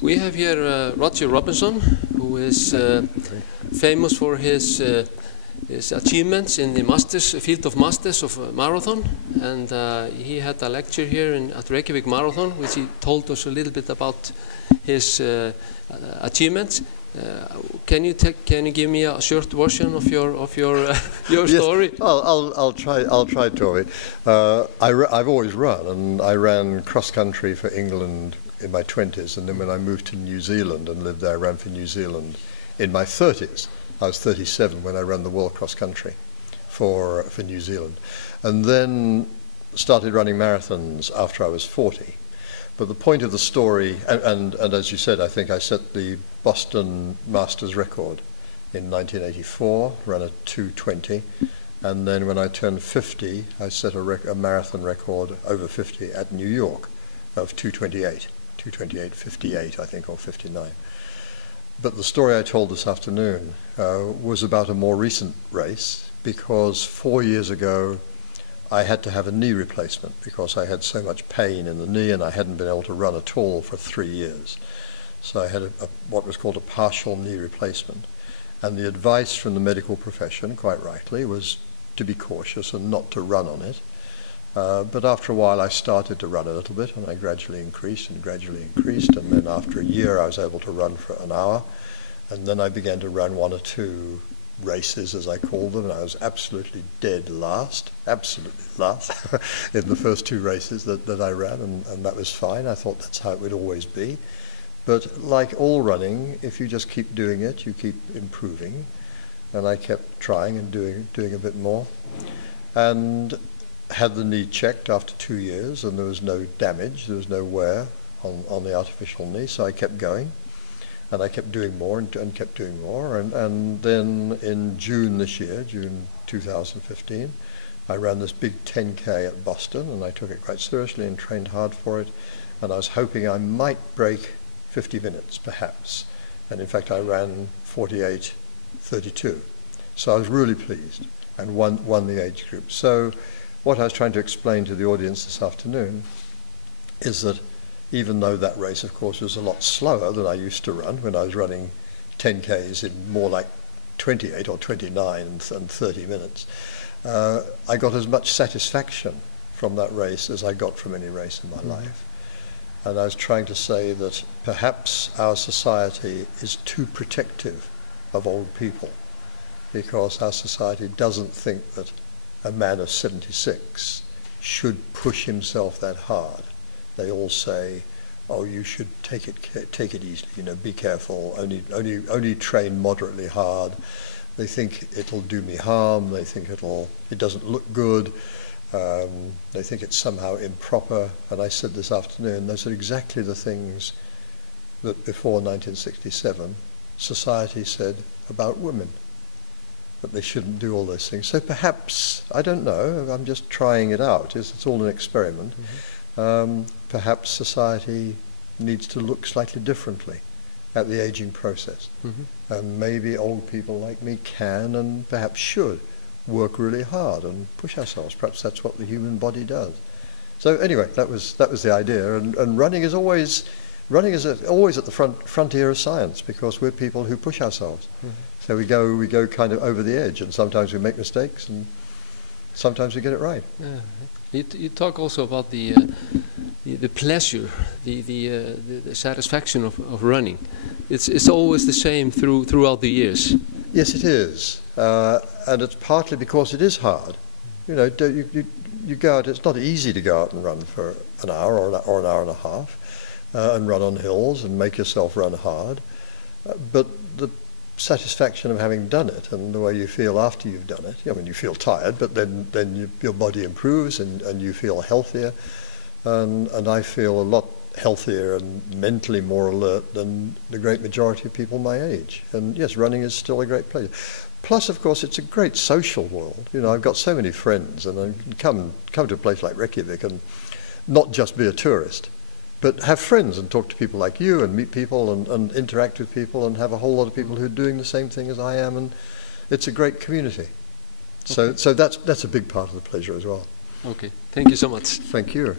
We have here Roger Robinson, who is famous for his achievements in the field of masters of marathon, and he had a lecture here at Reykjavik Marathon, which he told us a little bit about his achievements. Can you give me a short version of your story? Yes, I'll try, Tori. I've always run, and I ran cross country for England in my 20s, and then when I moved to New Zealand and lived there, I ran for New Zealand in my 30s. I was 37 when I ran the World Cross Country for New Zealand, and then started running marathons after I was 40. But the point of the story, and as you said, I think I set the Boston Masters record in 1984, ran a 2:20, and then when I turned 50, I set a marathon record over 50 at New York of 2:28:58, I think, or 59. But the story I told this afternoon was about a more recent race, because 4 years ago I had to have a knee replacement because I had so much pain in the knee and I hadn't been able to run at all for 3 years. So I had what was called a partial knee replacement. And the advice from the medical profession, quite rightly, was to be cautious and not to run on it. But after a while I started to run a little bit, and I gradually increased, and then after a year I was able to run for an hour, and then I began to run 1 or 2 races, as I call them, and I was absolutely dead last in the first 2 races that I ran, and that was fine. I thought that's how it would always be. But like all running, if you just keep doing it, you keep improving, and I kept trying and doing a bit more, and had the knee checked after 2 years, and there was no damage, there was no wear on the artificial knee, so I kept going, and I kept doing more and kept doing more, and then in June this year, June 2015, I ran this big 10K at Boston, and I took it quite seriously and trained hard for it, and I was hoping I might break 50 minutes perhaps, and in fact I ran 48:32, so I was really pleased and won the age group. So what I was trying to explain to the audience this afternoon is that even though that race, of course, was a lot slower than I used to run when I was running 10Ks in more like 28 or 29 and 30 minutes, I got as much satisfaction from that race as I got from any race in my life. And I was trying to say that perhaps our society is too protective of old people, because our society doesn't think that a man of 76 should push himself that hard. They all say, "Oh, you should take it easy. You know, be careful. Only train moderately hard." They think it'll do me harm. They think it doesn't look good. They think it's somehow improper. And I said this afternoon, those are exactly the things that before 1967 society said about women, that they shouldn't do all those things. So perhaps, I don't know, I'm just trying it out, it's all an experiment. Perhaps society needs to look slightly differently at the aging process. And maybe old people like me can and perhaps should work really hard and push ourselves. Perhaps that's what the human body does. So anyway, that was the idea. And running is always at the frontier of science, because we're people who push ourselves. So we go kind of over the edge, and sometimes we make mistakes, and sometimes we get it right. Yeah. You talk also about the pleasure, the satisfaction of running. It's always the same throughout the years. Yes, it is, and it's partly because it is hard. You know, you go out. It's not easy to go out and run for an hour or an hour and a half, and run on hills and make yourself run hard. But the satisfaction of having done it, and the way you feel after you've done it. I mean, you feel tired, but then your body improves and you feel healthier, and I feel a lot healthier and mentally more alert than the great majority of people my age. And yes, running is still a great pleasure. Plus, of course, it's a great social world. You know, I've got so many friends, and I can come to a place like Reykjavik and not just be a tourist, but have friends and talk to people like you and meet people and interact with people and have a whole lot of people who are doing the same thing as I am, and it's a great community. So that's a big part of the pleasure as well. Okay, thank you so much. Thank you.